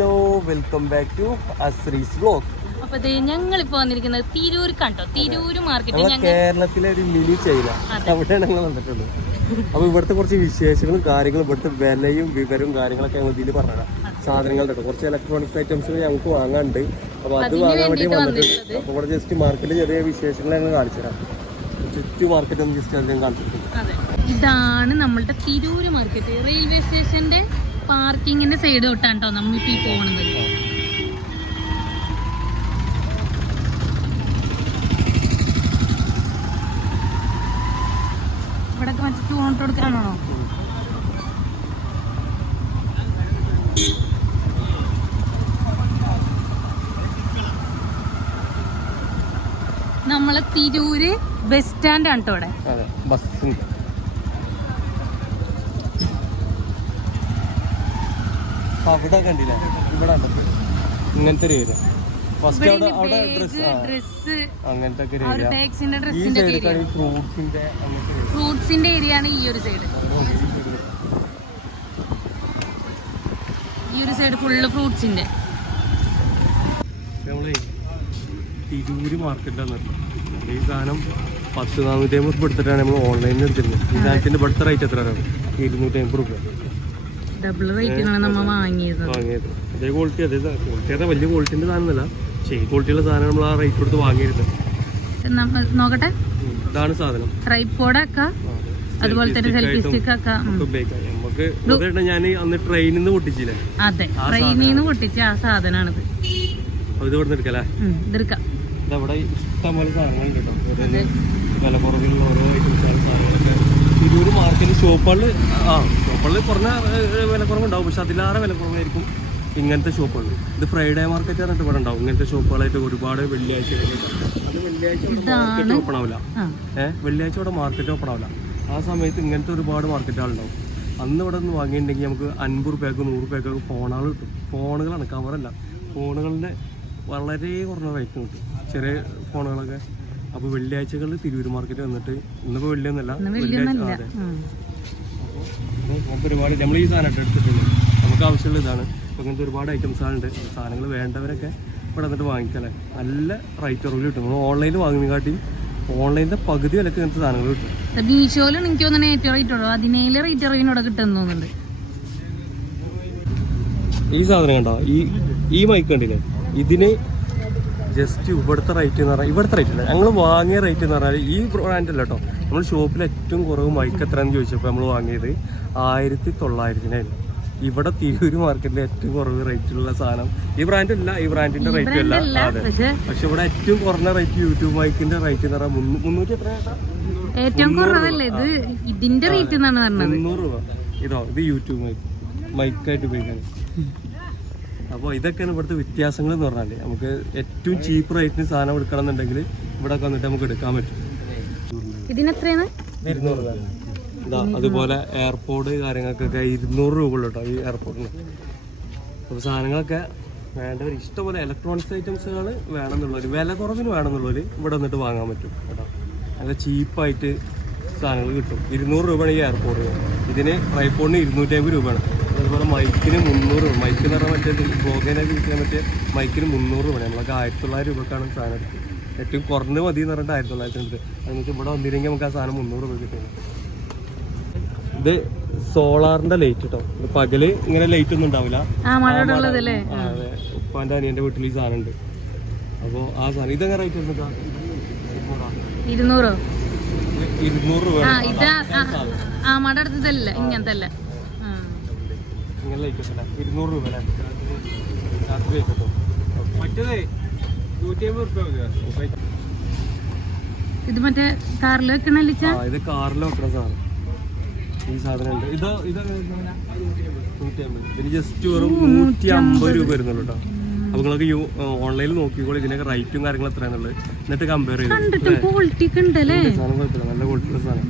Hello welcome back to Ashrees blog അപ്പൊ ഞങ്ങളിപ്പോ വന്നിരിക്കുന്നത് തിരൂർ കണ്ടോ? തിരൂര് മാർക്കറ്റ് കേരളത്തിലെ ഒരു മിനി ചൈന അവിടെയാണ് ഞങ്ങൾ വന്നിട്ടുള്ളത്. അപ്പൊ ഇവിടുത്തെ കുറച്ച് വിശേഷങ്ങളും കാര്യങ്ങളും ഇവിടുത്തെ വിലയും വിവരവും കാര്യങ്ങളൊക്കെ ഞങ്ങൾ ഇതിൽ പറഞ്ഞതാണ് സാധനങ്ങളുടെ കുറച്ച് ഇലക്ട്രോണിക്സ് ഐറ്റംസ് ഞങ്ങൾക്ക് വാങ്ങാനുണ്ട്. അപ്പൊ അത് വാങ്ങാൻ വേണ്ടി വന്നിട്ടുണ്ട് അപ്പൊ ഇവിടെ ജസ്റ്റ് മാർക്കറ്റിൽ ചെറിയ വിശേഷങ്ങൾ ഞങ്ങൾ കാണിച്ചു തരാം. ചുറ്റു മാർക്കറ്റ് ജസ്റ്റ് അധികം കാണിച്ചിട്ടുണ്ട് ഇതാണ് നമ്മളുടെ തിരൂര് മാർക്കറ്റ് റെയിൽവേ സ്റ്റേഷന്റെ പാർക്കിങ്ങിന്റെ സൈഡ് തൊട്ടാണ് കേട്ടോ നമ്മ ഇപ്പൊ ഈ പോണത്. ഇവിടെ മറ്റേ ചൂണിട്ട് കൊടുക്കാനാണോ നമ്മളെ തിരൂര് ബസ് സ്റ്റാൻഡ് ആണ് കേട്ടോ ഇവിടെ അതെ ബസ് അവിടെ കണ്ടില്ല? ഇവിടെ ഉണ്ട്. ഇങ്ങനത്തെ ഒരു ഏരിയ ഫസ്റ്റ് അവിടെ അവിടെ ഡ്രസ് ഡ്രസ് അങ്ങനത്തെ ഒക്കെ ഒരു ഏരിയ ഈ ഡ്രസ്സിന്റെ സൈഡിൽ ഫ്രൂട്ട്സിന്റെ അങ്ങനത്തെ ഫ്രൂട്ട്സിന്റെ ഏരിയ ആണ് ഈ ഒരു സൈഡ് ഈ ഒരു സൈഡ് ഫുള്ള് ഫ്രൂട്ട്സിന്റെ നമ്മളെ തിരൂര് മാർക്കറ്റാണ് ഈ സാധനം പത്ത് നാനൂറ്റി അമ്പത് എടുത്തിട്ടാണ് നമ്മൾ ഓൺലൈനിൽ എടുത്തിരുന്നത്. ഈ സാധനത്തിന്റെ ഇവിടുത്തെ റേറ്റ് എത്രയാണ്? ഇരുന്നൂറ്റി അമ്പത് രൂപ ഡബിൾ റേറ്റിനാണ് നമ്മ വാങ്ങിയത്. വാങ്ങിയത്. അതേ ക്വാളിറ്റി അതേ ക്വാളിറ്റി അതെ വലിയ ക്വാളിറ്റിന്റെ സാധനമല്ല. പക്ഷേ ഈ ക്വാളിറ്റിയുള്ള സാധനം നമ്മൾ ആ റേറ്റ് കൊടുത്ത് വാങ്ങിയിരുന്നത് നോക്കട്ടെ. ഇതാണ് സാധനം. ട്രൈപ്പോഡ് ആക്ക. അതുപോലെ തന്നെ സെൽഫി സ്റ്റിക്ക്. ഒക്കെ നമുക്ക് ഞാൻ അന്ന് ട്രെയിനിൽ നിന്ന് പൊട്ടിച്ചില്ലേ? അതെ ട്രെയിനിൽ നിന്ന് പൊട്ടിച്ച ആ സാധനമാണിത് ഇത് ഇവിടെ എടുക്കല്ലേ? ഇതെടുക്കാം ഇതവിടെ ഇഷ്ടം പോലെ സാധനങ്ങളുണ്ട് കേട്ടോ. ഓരോന്ന് വില കുറവിലുള്ള ഓരോ ഐറ്റംസ് സാധനങ്ങളൊക്കെ. തിരൂര് മാർക്കറ്റ് ഷോപ്പുകളിൽ ആ ഷോപ്പുകളിൽ കുറഞ്ഞ വിലക്കുറവുണ്ടാവും വില കുറവുണ്ടാവും പക്ഷെ അതിലാറെ വില കുറവായിരിക്കും ഇങ്ങനത്തെ ഷോപ്പുകൾ ഇത് ഫ്രൈഡേ മാർക്കറ്റ് പറഞ്ഞിട്ട് ഇവിടെ ഉണ്ടാവും. ഇങ്ങനത്തെ ഷോപ്പുകളായിട്ട് ഒരുപാട് വെള്ളിയാഴ്ച അത് വെള്ളിയാഴ്ച മാർക്കറ്റ് ഓപ്പൺ ആവില്ല. ഏഹ് വെള്ളിയാഴ്ച ഇവിടെ മാർക്കറ്റ് ഓപ്പൺ ആവില്ല. ആ സമയത്ത് ഇങ്ങനത്തെ ഒരുപാട് മാർക്കറ്റുകളുണ്ടാവും അന്ന് ഇവിടെ നിന്ന് വാങ്ങിയിട്ടുണ്ടെങ്കിൽ നമുക്ക് അൻപത് റുപ്യക്ക് നൂറ് റുപ്യക്കൊക്കെ ഫോണുകൾ കിട്ടും. ഫോണുകളാണ് കവറല്ല ഫോണുകളുടെ വളരെ കുറഞ്ഞ റേറ്റ് കിട്ടും. ചെറിയ ഫോണുകളൊക്കെ അപ്പോൾ വെള്ളിയാഴ്ചകളിൽ തിരൂര് മാർക്കറ്റ് വന്നിട്ട് ഇന്നിപ്പോൾ വെള്ളിയൊന്നല്ല വെള്ളിയാഴ്ച അതെ. അപ്പോൾ ഒരുപാട് നമ്മൾ ഈ സാധനം എടുത്തിട്ടുണ്ട് നമുക്ക് ആവശ്യമുള്ള ഇതാണ്. അപ്പോൾ ഒരുപാട് ഒരുപാട് ആണ് സാധനങ്ങൾ വേണ്ടവരൊക്കെ ഇവിടെ വന്നിട്ട് വാങ്ങിക്കാല്ലേ. നല്ല റേറ്റ് ഉറവിൽ കിട്ടും. നമ്മൾ ഓൺലൈനിൽ വാങ്ങുന്നതിനെക്കാട്ടി ഓൺലൈനിന്റെ പകുതി വിലക്ക് ഇങ്ങനത്തെ സാധനങ്ങൾ കിട്ടും. മീഷോയിലാണ് എനിക്ക് തോന്നുന്നത് ഏറ്റവും റേറ്റ് ഉള്ളൂ പതിനേഴ് റേറ്റ് അറിവിനോടെ കിട്ടുമെന്ന് തോന്നുന്നുണ്ട്. ഈ സാധനം കണ്ടോ? ഈ ഈ മൈക്ക് കണ്ടില്ലേ? ഇതിന് ജസ്റ്റ് ഇവിടുത്തെ റേറ്റ് എന്ന് പറഞ്ഞാൽ ഇവിടുത്തെ റേറ്റ് അല്ല ഞങ്ങൾ വാങ്ങിയ റേറ്റ് എന്ന് പറഞ്ഞാൽ ഈ ബ്രാൻഡ് അല്ല കേട്ടോ നമ്മൾ ഷോപ്പിൽ ഏറ്റവും കുറവ് മൈക്ക് എത്രയാണെന്ന് ചോദിച്ചപ്പോൾ നമ്മൾ വാങ്ങിയത് ആയിരത്തി തൊള്ളായിരത്തിനായിരുന്നു ഇവിടെ തിരൂര് മാർക്കറ്റിൽ ഏറ്റവും കുറവ് റേറ്റിലുള്ള സാധനം. ഈ ബ്രാൻഡ് അല്ല ഈ ബ്രാൻഡിന്റെ റേറ്റ് അല്ല. അതെ. പക്ഷെ ഇവിടെ ഏറ്റവും കുറഞ്ഞ റേറ്റ് യൂട്യൂബ് മൈക്കിന്റെ റേറ്റ് എന്ന് പറഞ്ഞാൽ മുന്നൂ- മുന്നൂറ്റി എത്ര ഏറ്റവും കുറവല്ലേ ഇത്? ഇതിന്റെ റേറ്റ് എന്നാണ് പറഞ്ഞത്. മുന്നൂറ് രൂപ. ഇതോ ഇത് യൂട്യൂബ് മൈക്ക് മൈക്കായിട്ട് ഉപയോഗിക്കാൻ. അപ്പോൾ ഇതൊക്കെയാണ് ഇവിടുത്തെ വ്യത്യാസങ്ങൾ എന്ന് പറഞ്ഞാൽ നമുക്ക് ഏറ്റവും ചീപ്പ് റേറ്റിന് സാധനം എടുക്കണം എന്നുണ്ടെങ്കിൽ ഇവിടെ വന്നിട്ട് നമുക്ക് എടുക്കാൻ പറ്റും. ഇതിനെത്രയാണ്? ഇതാ അതുപോലെ എയർപോർട്ട് കാര്യങ്ങൾക്കൊക്കെ ഇരുന്നൂറ് രൂപ ഉള്ളു കേട്ടോ ഈ എയർപോർട്ടിന് അപ്പോൾ സാധനങ്ങളൊക്കെ വേണ്ടവർ ഇഷ്ടംപോലെ ഇലക്ട്രോണിക്സ് ഐറ്റംസുകൾ വേണമെന്നുള്ളവർ വില കുറവിന് വേണമെന്നുള്ളവർ ഇവിടെ വന്നിട്ട് വാങ്ങാൻ പറ്റും കേട്ടോ. നല്ല ചീപ്പായിട്ട് സാധനങ്ങൾ കിട്ടും. ഇരുന്നൂറ് രൂപയാണ് ഈ എയർപോർട്ട് ഇതിന് ട്രൈപ്പോണിന് ഇരുന്നൂറ്റി അമ്പത് രൂപയാണ്. അതുപോലെ മൈക്കിന് മുന്നൂറ് രൂപ. മൈക്ക് എന്ന് പറഞ്ഞാൽ മറ്റേ ബ്ലോഗിനെ യൂസ് പറ്റിയ മൈക്കിന് മുന്നൂറ് രൂപയാണ് നമ്മളൊക്കെ ആയിരത്തി തൊള്ളായിരം രൂപക്കാണ് സാധനം എടുത്തത്. ഏറ്റവും കുറഞ്ഞ മതി എന്ന് പറഞ്ഞിട്ട് ആയിരത്തി തൊള്ളായിരത്തി എടുത്ത് വെച്ചാൽ ഇവിടെ വന്നില്ലെങ്കിൽ നമുക്ക് ആ സാധനം മുന്നൂറ് രൂപ കിട്ടുന്നത് ഇത് സോളാറിന്റെ ലൈറ്റ് കേട്ടോ പകൽ ഇങ്ങനെ ലൈറ്റ് ഒന്നും ഉണ്ടാവില്ല. അതെ. ഉപ്പാന്റെ അനിയന്റെ വീട്ടിൽ ഈ സാധനം ഉണ്ട്. അപ്പോൾ ആ സാധനം ഇതെങ്ങനെ റേറ്റ് വരുന്നതാ ഇരുന്നൂറോ? രൂപ ഇങ്ങനത്തെ. ഇങ്ങനെ ഇരുന്നൂറ് രൂപ അല്ലേ? രാത്രി ലൈറ്റ് കേട്ടോ മറ്റേതേ നൂറ്റി അമ്പത് രൂപ ഇത് മറ്റേ കാറിൽ വെക്കണല്ലിച്ച ഇത് കാറിൽ വെക്കണ സാധനം. ഈ സാധനം ഉണ്ട് ഇത് ഇത് നൂറ്റി അമ്പത് ഇതിന് ജസ്റ്റ് വെറും നൂറ്റി അമ്പത് രൂപ വരുന്നുള്ളൂ കേട്ടോ അപ്പൊ നിങ്ങൾക്ക് ഓൺലൈനിൽ നോക്കിക്കോളൂ ഇതിനൊക്കെ റേറ്റും കാര്യങ്ങളും എത്രയാണുള്ളത് എന്നിട്ട് കമ്പയർ ചെയ്തു. നല്ല ക്വാളിറ്റിയുള്ള സാധനം.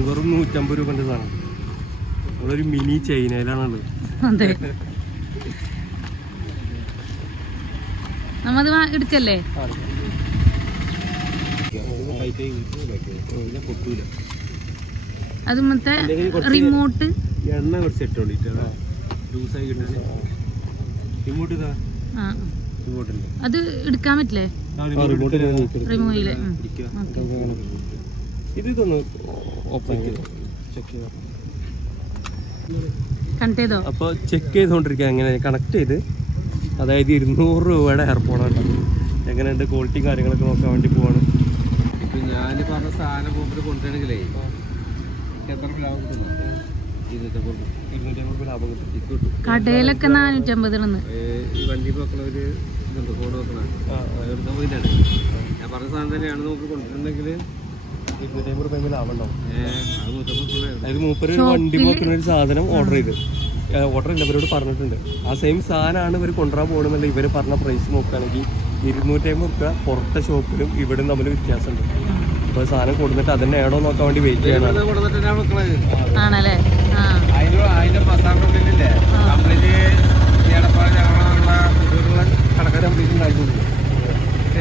വെറും നൂറ്റമ്പത് രൂപന്റെ സാധനം. നമ്മളൊരു മിനി ചൈനയിലാണുള്ളത്. അതെ. നമ്മത് എടുക്കല്ലേ? അത് മറ്റേ റിമോട്ട് എണ്ണ കുറച്ച് ലൂസായി റിമോട്ട് ഇതാ. അത് എടുക്കാൻ പറ്റില്ലേ? റിമോട്ട് റിമൂവ് ചെയ്യില്ലേ ഇത് ഇതൊന്ന് ഓപ്പൺ ചെക്ക് ചെയ്യാം കണക്ട് ചെയ്തോ? അപ്പോൾ ചെക്ക് ചെയ്തുകൊണ്ടിരിക്കുക എങ്ങനെ കണക്ട് ചെയ്ത്. അതായത് ഇരുന്നൂറ് രൂപയുടെ എയർപോർട്ടാണ് എങ്ങനെയുണ്ട് ക്വാളിറ്റിയും കാര്യങ്ങളൊക്കെ നോക്കാൻ വേണ്ടി പോവാണ്. ഇപ്പൊ ഞാൻ പറഞ്ഞ സാധനം പോകുമ്പോൾ കൊണ്ടുവരണമെങ്കിലേ എത്ര ലാഭം കിട്ടുന്നു? കടയിലൊക്കെ ഈ വണ്ടി ഒരു ഇതുണ്ട് പോയിട്ടാണ് ഞാൻ പറഞ്ഞ സാധനം തന്നെയാണ് നമുക്ക് കൊണ്ടുവരണമെങ്കിൽ ഇരുന്നൂറ്റമ്പത് അതായത് മൂപ്പര് വണ്ടി പോക്കുന്ന ഒരു സാധനം ഓർഡർ ചെയ്ത്. ഓർഡർ ഇല്ല ഇവരോട് പറഞ്ഞിട്ടുണ്ട്. ആ സെയിം സാധനമാണ് ഇവർ കൊണ്ടുവരാൻ പോകണമെന്നല്ല ഇവർ പറഞ്ഞ പ്രൈസ് നോക്കുകയാണെങ്കിൽ ഇരുന്നൂറ്റമ്പത് റുപ്യ പുറത്തെ ഷോപ്പിലും ഇവിടെ തമ്മിൽ വ്യത്യാസമുണ്ട്. അപ്പോൾ സാധനം കൊടുത്തിട്ട് അതന്നെ ആണോ നോക്കാൻ വേണ്ടി വെയിറ്റ് ചെയ്യണം. ആണല്ലേ? കംപ്ലീറ്റ് കടക്കാർ ഉണ്ടാക്കി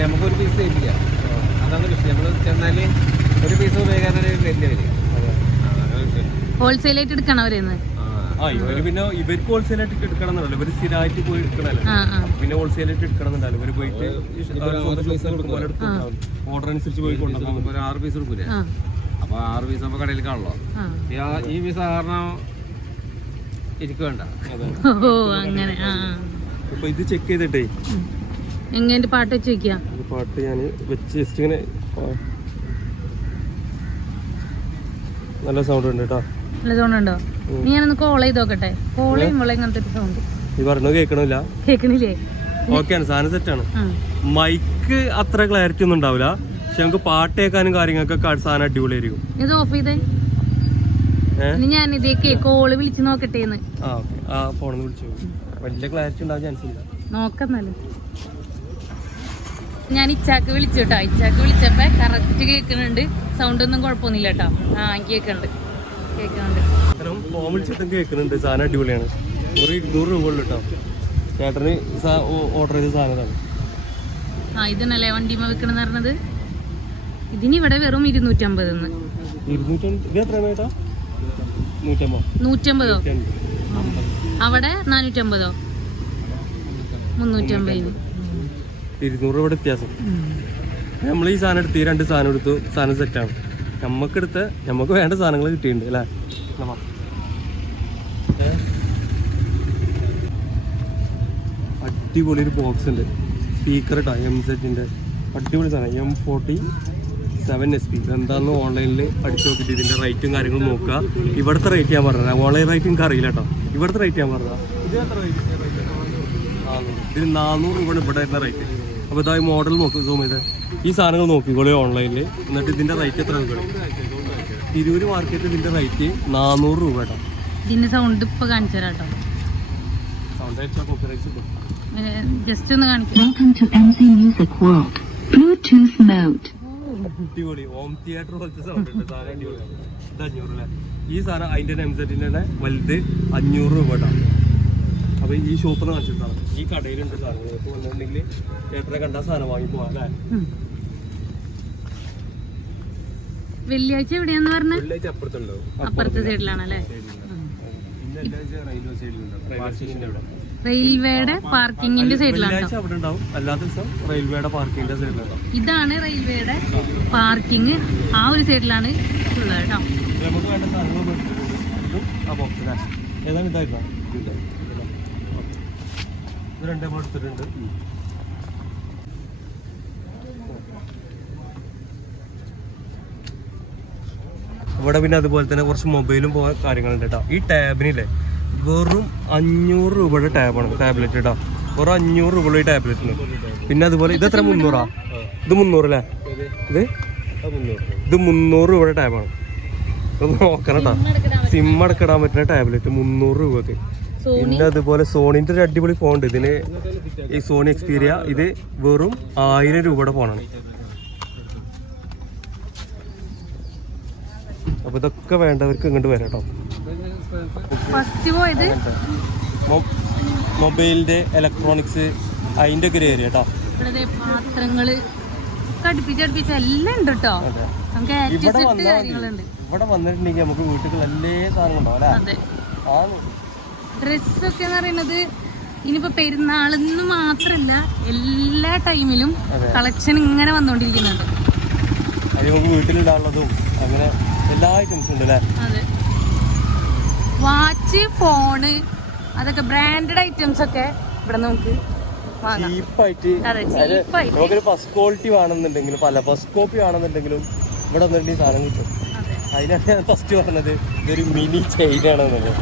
നമുക്കൊരു പീസ് തരില്ല അതാണ് വിഷയം നമ്മൾ ചെന്നാൽ ഒരു പീസ് ഉപയോഗിക്കാനാണ് വലിയ വരും ഹോൾസെയിൽ ആയിട്ട് എടുക്കണം അവരെന്ന്? ആ. ഇവർ പിന്നെ ഇവർക്ക് ഹോൾസെയിലായിട്ട് എടുക്കണം എന്നല്ലോ ഇവർ സ്ഥിരമായിട്ട് പോയി എടുക്കണല്ലോ പിന്നെ ഹോൾസെയിൽ ആയിട്ട് എടുക്കണം എന്നല്ലോ ഇവർ പോയിട്ട് ഓർഡർ അനുസരിച്ച് പോയി കൊണ്ടുവന്നാൽ ഒരു ആറ് പീസ് എടുക്കൂലേ? അപ്പൊ ആറ് പീസ് നമുക്ക് കടയിൽ കാണല്ലോ ഈ ഈ പീസ് കാരണം എനിക്ക് വേണ്ട. ഓ അങ്ങനെ. അപ്പൊ ഇത് ചെക്ക് ചെയ്തിട്ടേ. എങ്ങനെ? പാട്ട് വെച്ച് വെക്കുക പാട്ട് ഞാൻ വെച്ച് ജസ്റ്റ് ഇങ്ങനെ ആ. നല്ല സൗണ്ട് ഉണ്ട് കേട്ടോ നല്ല സൗണ്ട് ഉണ്ടോ? നീ ഞാനൊന്ന് കോൾ ചെയ്ത് നോക്കട്ടെ. കോൾ ചെയ്യുമ്പോൾ ഇങ്ങനത്തെ ഒരു സൗണ്ട് നീ പറഞ്ഞു കേൾക്കണില്ല. കേൾക്കണില്ലേ? ഓക്കെയാണ് സാധനം സെറ്റാണ് മൈക്ക് അത്ര ക്ലാരിറ്റി ഒന്നും ഉണ്ടാവില്ല. പക്ഷെ നമുക്ക് പാട്ട് കേൾക്കാനും കാര്യങ്ങൾക്കൊക്കെ സാധനം അടിപൊളിയായിരിക്കും ഇത് ഓഫ് ചെയ്തേ. ഞാൻ ഇതേക്ക് കോൾ വിളിച്ച് നോക്കട്ടേന്ന് ആ വിളിച്ചു വലിയ ക്ലാരിറ്റി ഉണ്ടാവാൻ ചാൻസ് ഇല്ല. ഞാൻ ഇച്ചാക്ക് വിളിച്ചു കേട്ടോ ഇച്ചാക്ക് വിളിച്ചപ്പോ കറക്റ്റ് കേൾക്കുന്നുണ്ട് സൗണ്ട് ഒന്നും കുഴപ്പമൊന്നുമില്ല കേട്ടോ ആ കേൾക്കുന്നുണ്ട് കേൾക്കുന്നുണ്ട് കാരണം ഫോൺ വിളിച്ചിട്ടും കേൾക്കുന്നുണ്ട്. സാധനം അടിപൊളിയാണ്. ഒരു ഇരുന്നൂറ് രൂപ ഉള്ളു കേട്ടോ ചേട്ടന് ഓർഡർ ചെയ്ത സാധനമാണ് ആ ഇതിനല്ലേ വണ്ടിമ വെക്കണെന്ന് പറഞ്ഞത്? ഇതിന് ഇവിടെ വെറും ഇരുന്നൂറ്റമ്പത് നൂറ്റമ്പതോ? അവിടെ നാനൂറ്റമ്പതോ? മുന്നൂറ്റമ്പത്. ഇരുന്നൂറ് വ്യത്യാസം. നമ്മൾ ഈ സാധനം എടുത്ത് ഈ രണ്ട് സാധനം എടുത്തു. സാധനം സെറ്റാണ് നമുക്കെടുത്ത നമുക്ക് വേണ്ട സാധനങ്ങൾ കിട്ടിയിട്ടുണ്ട് അല്ലേ? നമ്മ. അടിപൊളി ഒരു ബോക്സ് ഉണ്ട്. സ്പീക്കർ കേട്ടോ എം സെറ്റിന്റെ അടിപൊളി സാധനം. M forty seven S P ഇതെന്താന്ന് ഓൺലൈനിൽ അടിച്ചു നോക്കിയിട്ട് ഇതിന്റെ റേറ്റും കാര്യങ്ങളും നോക്കുക. ഇവിടുത്തെ റേറ്റ് ഞാൻ പറഞ്ഞത് ഓൺലൈൻ റേറ്റ് എനിക്ക് അറിയില്ല കേട്ടോ. ഇവിടുത്തെ റേറ്റ് ഞാൻ പറഞ്ഞത് ഇത് നാനൂറ് രൂപയാണ് ഇവിടെ വരുന്ന റേറ്റ് അപ്പോൾ ഇതാ ഈ മോഡൽ നോക്കി സൂം ചെയ്ത്. ഈ സാധനങ്ങൾ നോക്കിക്കോളൂ ഓൺലൈനിൽ എന്നിട്ട് ഇതിന്റെ റേറ്റ് എത്ര രൂപ തിരൂര് മാർക്കറ്റ് ഇതിന്റെ റേറ്റ് നാനൂറ് രൂപ കേട്ടോ. ഇതിന്റെ സൗണ്ട് ഇപ്പോൾ കാണിച്ചു തരാം കേട്ടോ. ജസ്റ്റ് ഒന്ന് കാണിക്കാം. Bluetooth mode. അടിപൊളി. ഹോം തിയേറ്റർ പോലത്തെ സൗണ്ട് ഉണ്ട്. സാധനം അടിപൊളിയാണ് ഇത് അഞ്ഞൂറ് ഈ സാധനം അതിന്റെ എം സെറ്റിന്റെ തന്നെ വലുത് അഞ്ഞൂറ് രൂപ കേട്ടോ. അപ്പോൾ ഈ ഷോപ്പിൽ കാണിച്ചിട്ടാണ്. ഈ കടയിലുണ്ട് സാധനങ്ങൾ ഇപ്പോൾ വന്നിട്ടുണ്ടെങ്കിൽ ചേട്ടനെ കണ്ട സാധനം വാങ്ങി പോകാം അല്ലേ. വെള്ളിയാഴ്ച എവിടെയാന്ന് പറഞ്ഞ? വെള്ളിയാഴ്ച അപ്പുറത്തുണ്ടാവും അപ്പുറത്തെ സൈഡിലാണല്ലേ? റെയിൽവേയുടെ പാർക്കിങ്ങിന്റെ സൈഡിലാണ്? ഇതാണ് റെയിൽവേയുടെ പാർക്കിംഗ് ആ ഒരു സൈഡിലാണ് ഉള്ളത് കേട്ടോ. നമുക്ക് വേണ്ട സാധനങ്ങൾ ആ ബോക്സിലെ ഏതാണ് ഇതായിരുന്നോ രണ്ടേ എടുത്തിട്ടുണ്ട്. ഇവിടെ പിന്നെ അതുപോലെ തന്നെ കുറച്ച് മൊബൈലും പോയ കാര്യങ്ങളുണ്ട് കേട്ടോ ഈ ടാബിനില്ലേ വെറും അഞ്ഞൂറ് രൂപയുടെ ടാബാണ് ടാബ്ലറ്റ് കേട്ടോ വെറും അഞ്ഞൂറ് രൂപയുടെ ഈ ടാബ്ലറ്റിന് പിന്നെ അതുപോലെ ഇത് എത്ര മുന്നൂറാ? ഇത് മുന്നൂറല്ലേ? ഇത്? ഇത് മുന്നൂറ് രൂപയുടെ ടാബാണ്. നോക്കണം കേട്ടോ സിം അടക്കിടാൻ പറ്റുന്ന ടാബ്ലറ്റ് മുന്നൂറ് രൂപക്ക്. പിന്നെ അതുപോലെ സോണിന്റെ ഒരു അടിപൊളി ഫോൺ ഉണ്ട്. ഇതിന് ഈ സോണി എക്സ്പീരിയ ഇത് വെറും ആയിരം രൂപയുടെ ഫോണാണ് അപ്പൊ ഇതൊക്കെ വേണ്ടവർക്ക് ഇങ്ങോട്ട് വരാം കേട്ടോ. മൊബൈലിന്റെ ഇലക്ട്രോണിക്സ് അതിന്റെ ഒക്കെ ഒരു ഏരിയ കേട്ടോ. പാത്രങ്ങൾ എല്ലാം ഉണ്ട് കേട്ടോ. നമുക്ക് ഇവിടെ വന്നിട്ടുണ്ടെങ്കിൽ നമുക്ക് വീട്ടിൽ എല്ലാ സാധനം ഉണ്ടാവും അല്ലേ? ഡ്രസ്സൊക്കെ എന്ന് പറയുന്നത് ഇനിയിപ്പോ പെരുന്നാളെന്ന് മാത്രല്ല എല്ലാ ടൈമിലും. കളക്ഷൻ ഇങ്ങനെ വന്നുകൊണ്ടിരിക്കുന്നുണ്ട് അത് നമുക്ക് വീട്ടിലിടാനുള്ളതും അങ്ങനെ എല്ലാ ഐറ്റംസും ഉണ്ട് അല്ലേ അതെ. വാച്ച് ഫോണ് അതൊക്കെ ബ്രാൻഡഡ് ഐറ്റംസ് ഒക്കെ ഇവിടെ നമുക്ക്. നമുക്കൊരു ഫസ്റ്റ് ക്വാളിറ്റി വേണമെന്നുണ്ടെങ്കിലും പല ഫസ്റ്റ് കോപ്പി ഇവിടെ വന്നിട്ട് സാധനം കിട്ടും. അതെ. അതിനാണ് ഞാൻ ഫസ്റ്റ് പറഞ്ഞത് ഇതൊരു മിനി ചെയിൻ ആണെന്നുള്ളത്.